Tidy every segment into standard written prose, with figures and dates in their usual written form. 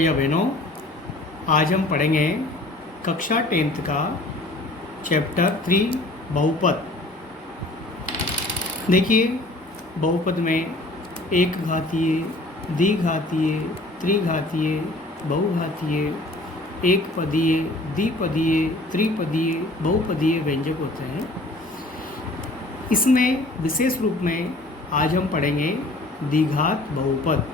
भैया बहनों, आज हम पढ़ेंगे कक्षा 10th का चैप्टर 3 बहुपद। देखिए, बहुपद में एक घातीय, द्विघातीय, त्रिघातीय, बहुघातीय, एक पदीय, द्विपदीय, त्रिपदीय, बहुपदीय व्यंजक होते हैं। इसमें विशेष रूप में आज हम पढ़ेंगे द्विघात बहुपद।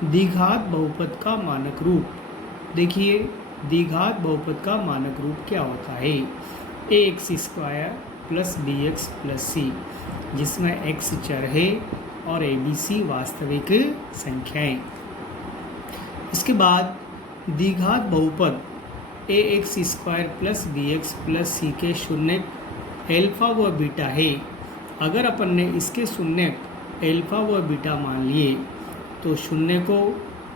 द्विघात बहुपद का मानक रूप। देखिए, द्विघात बहुपद का मानक रूप क्या होता है? ax² plus bx plus c, जिसमें x चर है और abc वास्तविक संख्याएं। इसके बाद द्विघात बहुपद ax² plus bx plus c के शून्य अल्फा व बीटा है। अगर अपन ने इसके शून्य अल्फा व बीटा मान लिए तो शून्य को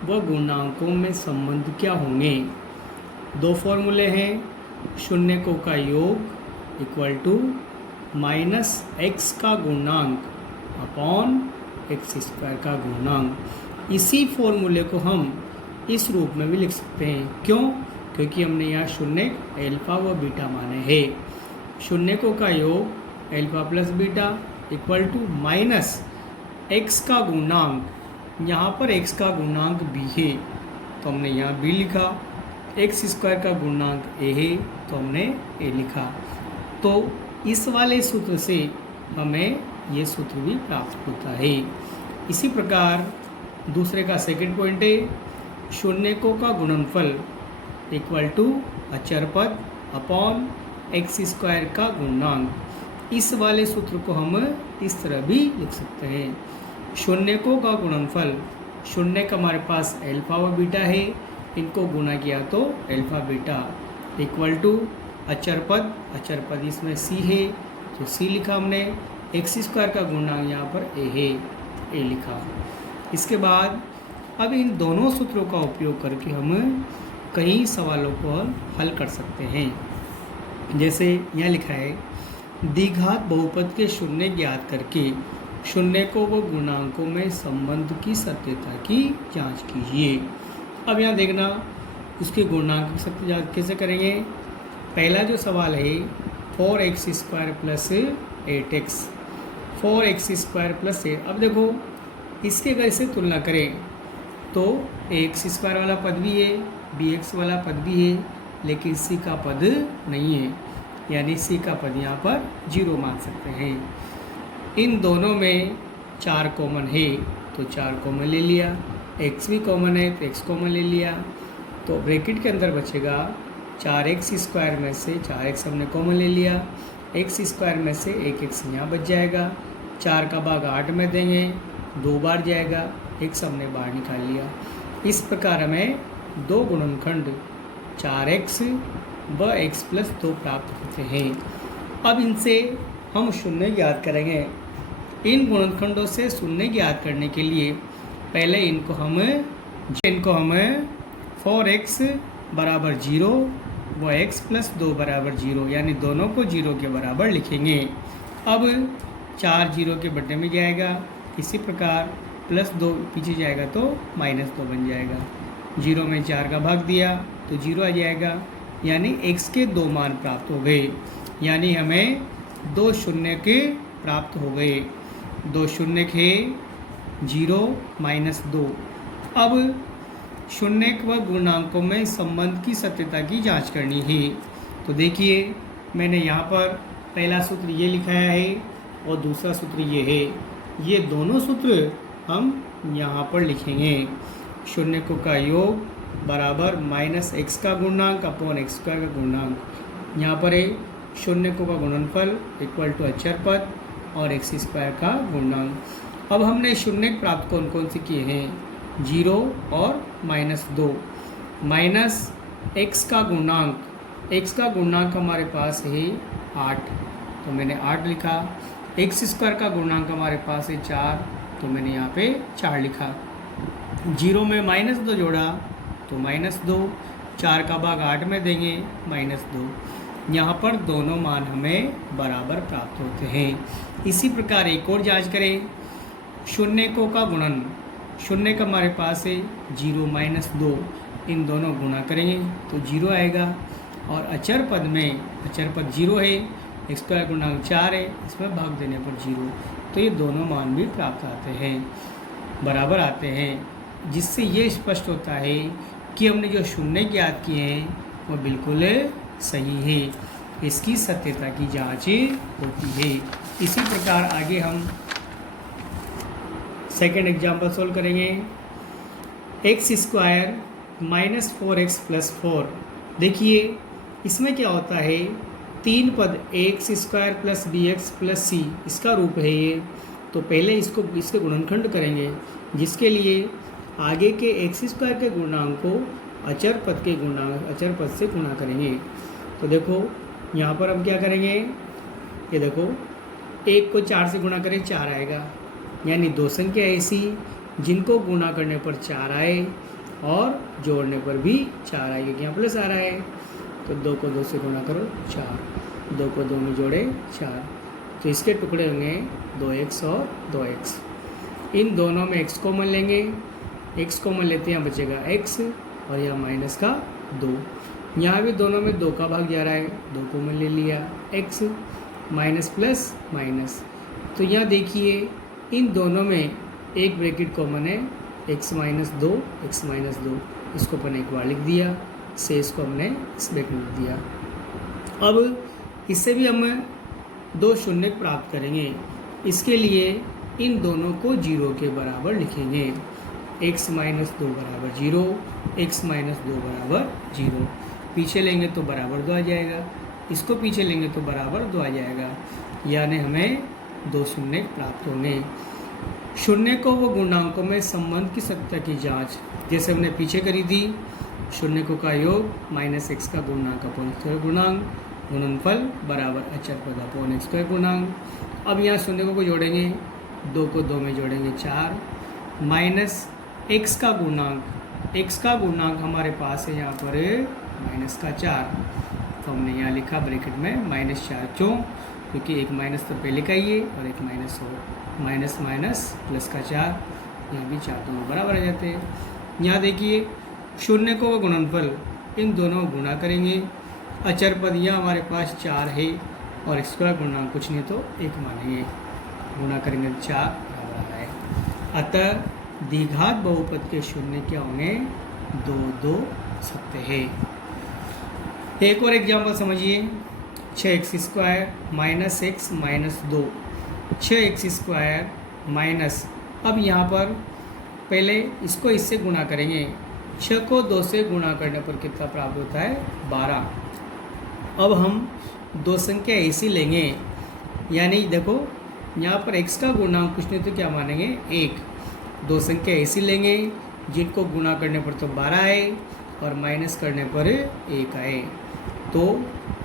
व गुणांकों में संबंध क्या होंगे? दो फॉर्मूले हैं। शून्यकों का योग इक्वल टू माइनस एक्स का गुणांक अपॉन x² का गुणांक। इसी फॉर्मूले को हम इस रूप में भी लिख सकते हैं। क्यों? क्योंकि हमने यहाँ शून्य अल्फा व बीटा माने हैं। शून्यकों का योग alpha plus beta equal to minus x का गुणांक। यहाँ पर x का गुणांक b है तो हमने यहाँ b लिखा, x² का गुणांक a है तो हमने a लिखा। तो इस वाले सूत्र से हमें ये सूत्र भी प्राप्त होता है। इसी प्रकार दूसरे का सेकंड पॉइंट है, शून्यकों का गुणनफल इक्वल टू अचर पद अपॉन x² का गुणांक। इस वाले सूत्र को हम इस तरह भी लिख सकते हैं। शून्यकों का गुणनफल, शून्य का हमारे पास अल्फा व बीटा है, इनको गुणा किया तो अल्फा बीटा इक्वल टू अचर पद इसमें c है तो c लिखा हमने, x² का गुणांक यहाँ पर a है, a लिखा। इसके बाद अब इन दोनों सूत्रों का उपयोग करके हम कई सवालों को हल कर सकते हैं। जैसे यहाँ लिखा है, द्विघात बहुपद के शून्य ज्ञात करके शून्यकों व गुणांकों में संबंध की सत्यता की जांच कीजिए। अब यहाँ देखना, उसके गुणांक की सत्य जांच कैसे करेंगे? पहला जो सवाल है 4x² plus 8x, 4x² plus 8। अब देखो, इसके अगर इसे तुलना करें तो ax² वाला पद भी है, bx वाला पद भी है, लेकिन c का पद नहीं है, यानी c का पद यहाँ पर 0 मान सकते हैं। इन दोनों में 4 कॉमन है तो 4 कॉमन ले लिया, x भी कॉमन है तो x कॉमन ले लिया। तो ब्रैकेट के अंदर बचेगा 4x² में से 4x हमने कॉमन ले लिया, x² में से 1x यहाँ बच जाएगा। 4 का भाग 8 में देंगे, 2 बार जाएगा, x हमने बाहर निकाल लिया। इस प्रकार हमें दो गुणनखंड 4x व x प्लस 2 प्राप्त होते हैं। अब इनसे हम शून्य ज्ञात करेंगे। इन गुणनखंडों से शून्य ज्ञात करने के लिए पहले इनको हम 4x बराबर 0 व x प्लस 2 बराबर 0, यानी दोनों को 0 के बराबर लिखेंगे। अब 4 0 के बटे में जाएगा, इसी प्रकार प्लस 2 पीछे जाएगा तो -2 बन जाएगा। 0 में 4 का भाग दिया तो 0 आ जाएगा, यानी x के 2 मान प्राप्त हो गए, यानी हमें 2 शून्य के प्राप्त हो गए। 2 शून्य के 0 -2। अब शून्य व गुणांकों में संबंध की सत्यता की जांच करनी है। तो देखिए, मैंने यहाँ पर पहला सूत्र ये लिखाया है और दूसरा सूत्र ये है। ये दोनों सूत्र हम यहाँ पर लिखेंगे। शून्यकों का योग बराबर -x का गुणांक अपॉन x² का गुणांक। यहाँ पर है शून्यकों का गुणनफल इक्वल टू अचर पद और x² का गुणांक। अब हमने शून्य प्राप्त कौन कौन से किए हैं? 0 और -2। माइनस x का गुणांक, x का गुणांक हमारे पास है 8 तो मैंने 8 लिखा। x² का गुणांक हमारे पास है 4 तो मैंने यहाँ पे 4 लिखा। 0 में -2 जोड़ा तो -2, 4 का भाग 8 में देंगे -2। यहाँ पर दोनों मान हमें बराबर प्राप्त होते हैं। इसी प्रकार एक और जांच करें, शून्यकों का गुणन। शून्य का हमारे पास है 0 -2, इन दोनों गुणा करेंगे तो 0 आएगा। और अचर पद में अचर पद 0 है, एक्स स्क्वायर गुणांक 4 है, इसमें भाग देने पर 0, तो ये दोनों मान भी प्राप्त आते हैं, बराबर आते हैं। जिससे ये स्पष्ट होता है कि हमने जो शून्य ज्ञात किए हैं वो बिल्कुल सही है, इसकी सत्यता की जांच होती है। इसी प्रकार आगे हम सेकेंड एग्जाम्पल सोल्व करेंगे। X square minus 4x plus 4। देखिए इसमें क्या होता है, 3 पद x square plus b x plus c इसका रूप है ये। तो पहले इसके गुणनखंड करेंगे, जिसके लिए आगे के एक्स स्क्वायर के गुणांक को अचर पद से गुणा करेंगे। तो देखो यहाँ पर हम क्या करेंगे, ये देखो 1 को 4 से गुणा करें 4 आएगा, यानी दो संख्या ऐसी जिनको गुणा करने पर 4 आए और जोड़ने पर भी 4 आए, क्योंकि यहाँ प्लस आ रहा है। तो 2 को 2 से गुणा करो 4, 2 को 2 में जोड़े 4, तो इसके टुकड़े होंगे 2x और 2x। इन दोनों में x कॉमन लेंगे, x कॉमन लेते हैं, यहाँ बचेगा x और यहाँ माइनस का 2। यहाँ भी दोनों में 2 का भाग जा रहा है, 2 कॉमन ले लिया, x माइनस प्लस माइनस। तो यहाँ देखिए इन दोनों में एक ब्रैकेट कॉमन है, x माइनस 2, x माइनस 2, इसको अपन एक बार लिख दिया, शेष को हमने इस ब्रैकेट में लिख दिया। अब इससे भी हम 2 शून्य प्राप्त करेंगे। इसके लिए इन दोनों को 0 के बराबर लिखेंगे, x माइनस 2 बराबर 0, x माइनस 2 बराबर 0। पीछे लेंगे तो बराबर 2 आ जाएगा, इसको पीछे लेंगे तो बराबर 2 आ जाएगा, यानी हमें 2 शून्य प्राप्त होंगे। शून्य को वो गुणांकों में संबंध की सत्ता की जांच जैसे हमने पीछे करी थी, शून्य का योग माइनस एक्स का गुणांक अपॉन स्क्वायर गुणांक, गुणनफल बराबर अचर पद अपॉन एक्स स्क्वायर गुणांक। अब यहाँ शून्य को जोड़ेंगे, 2 को 2 में जोड़ेंगे 4, माइनस एक्स का गुणांक हमारे पास है यहाँ पर माइनस का 4, तो हमने यहाँ लिखा ब्रैकेट में माइनस 4, क्यों, क्योंकि एक माइनस तो पहले का ही है और एक माइनस हो, माइनस माइनस प्लस का 4, यहाँ भी 4 दोनों बराबर आ जाते हैं। यहाँ देखिए शून्य को गुणनफल इन दोनों गुणा करेंगे, अचर पद यहाँ हमारे पास 4 है और स्क्वायर गुणांक कुछ नहीं तो 1 मानेंगे, गुणा करेंगे 4 बराबर है। अतः द्विघात बहुपद के शून्य क्या होंगे, 2 2 सत्य है। एक और एग्जाम्पल समझिए, 6x square minus x minus 2, 6x square minus, अब यहाँ पर पहले इसको इससे गुणा करेंगे, 6 को 2 से गुणा करने पर कितना प्राप्त होता है, 12। अब हम 2 संख्या ऐसी लेंगे, यानी देखो यहाँ पर x का गुणांक कुछ नहीं तो क्या मानेंगे 1, 2 संख्या ऐसी लेंगे जिनको गुणा करने पर तो 12 आए और माइनस करने पर 1 आए। तो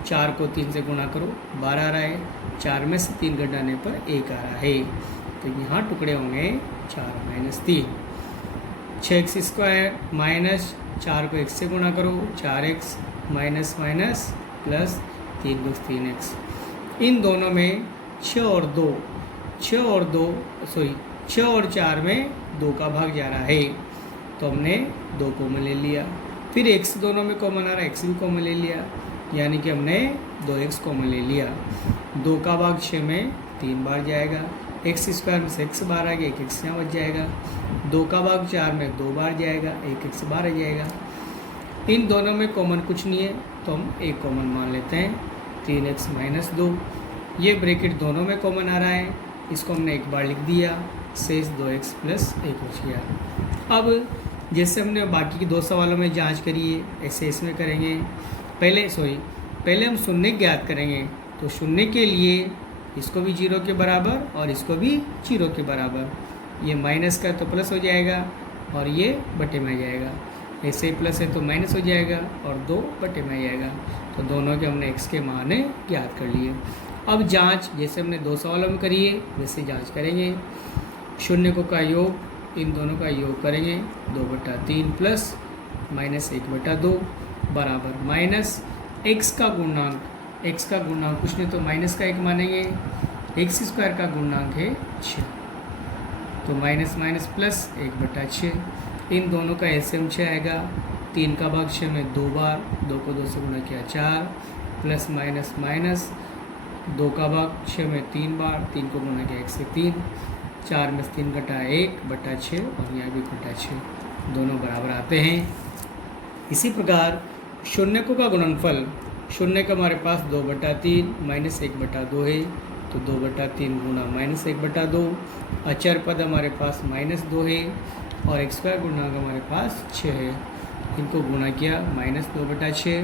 4 को 3 से गुणा करो 12 आ रहा है, 4 में से 3 घटाने पर 1 आ रहा है, तो यहाँ टुकड़े होंगे 4 माइनस 3। 6x स्क्वायर माइनस 4 को x से गुणा करो 4x minus minus plus 3 2 3x। इन दोनों में 6 और 4 में 2 का भाग जा रहा है, तो हमने 2 कॉमन ले लिया, फिर x दोनों में कॉमन आ रहा है, x भी कॉमन ले लिया, यानी कि हमने 2x कॉमन ले लिया। 2 का भाग 6 में 3 बार जाएगा, एक्स स्क्वायर में से x बाहर आ गया, 1x यहाँ बच जाएगा। 2 का भाग 4 में 2 बार जाएगा, 1x बाहर आ जाएगा। इन दोनों में कॉमन कुछ नहीं है तो हम 1 कॉमन मान लेते हैं, 3x माइनस 2। ये ब्रैकेट दोनों में कॉमन आ रहा है, इसको हमने एक बार लिख दिया, शेष 2x प्लस 1 बच गया। अब जैसे हमने बाकी के 2 सवालों में जांच करी है, ऐसे इसमें करेंगे। पहले हम शून्य ज्ञात करेंगे, तो शून्य के लिए इसको भी 0 के बराबर और इसको भी 0 के बराबर, ये माइनस का तो प्लस हो जाएगा और ये बटे में आ जाएगा, ऐसे प्लस है तो माइनस हो जाएगा और 2 बटे में आ जाएगा। तो दोनों के हमने x के मान ज्ञात कर लिए। अब जांच जैसे हमने 2 सवालों में करी है वैसे जांच करेंगे। शून्य को का योग, इन दोनों का योग करेंगे, 2/3 प्लस माइनस 1/2 बराबर माइनस x का गुणांक कुछ नहीं तो माइनस का 1 मानेंगे, एक्स स्क्वायर का गुणांक है 6, तो माइनस माइनस प्लस 1/6। इन दोनों का एलसीएम 6 आएगा, 3 का भाग 6 में 2 बार, 2 को 2 से गुणा किया 4, प्लस माइनस माइनस 2 का भाग 6 में 3 बार, 3 को गुणा किया 1 से 3, 4 में 3 घटा 1/6 और यहाँ भी घटा 6, दोनों बराबर आते हैं। इसी प्रकार शून्यकों का गुणनफल, शून्य का हमारे पास 2/3 माइनस 1/2 है, तो 2/3 गुणा माइनस 1/2, अचर पद हमारे पास -2 है और x² गुणा हमारे पास 6 है, इनको गुणा किया -2/6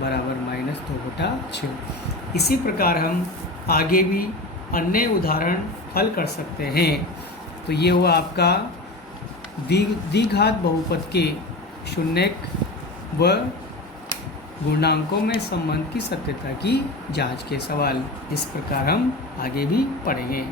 बराबर -2/6। इसी प्रकार हम आगे भी अन्य उदाहरण हल कर सकते हैं। तो ये हुआ आपका द्विघात बहुपद के शून्यक व गुणांकों में संबंध की सत्यता की जांच के सवाल। इस प्रकार हम आगे भी पढ़ेंगे।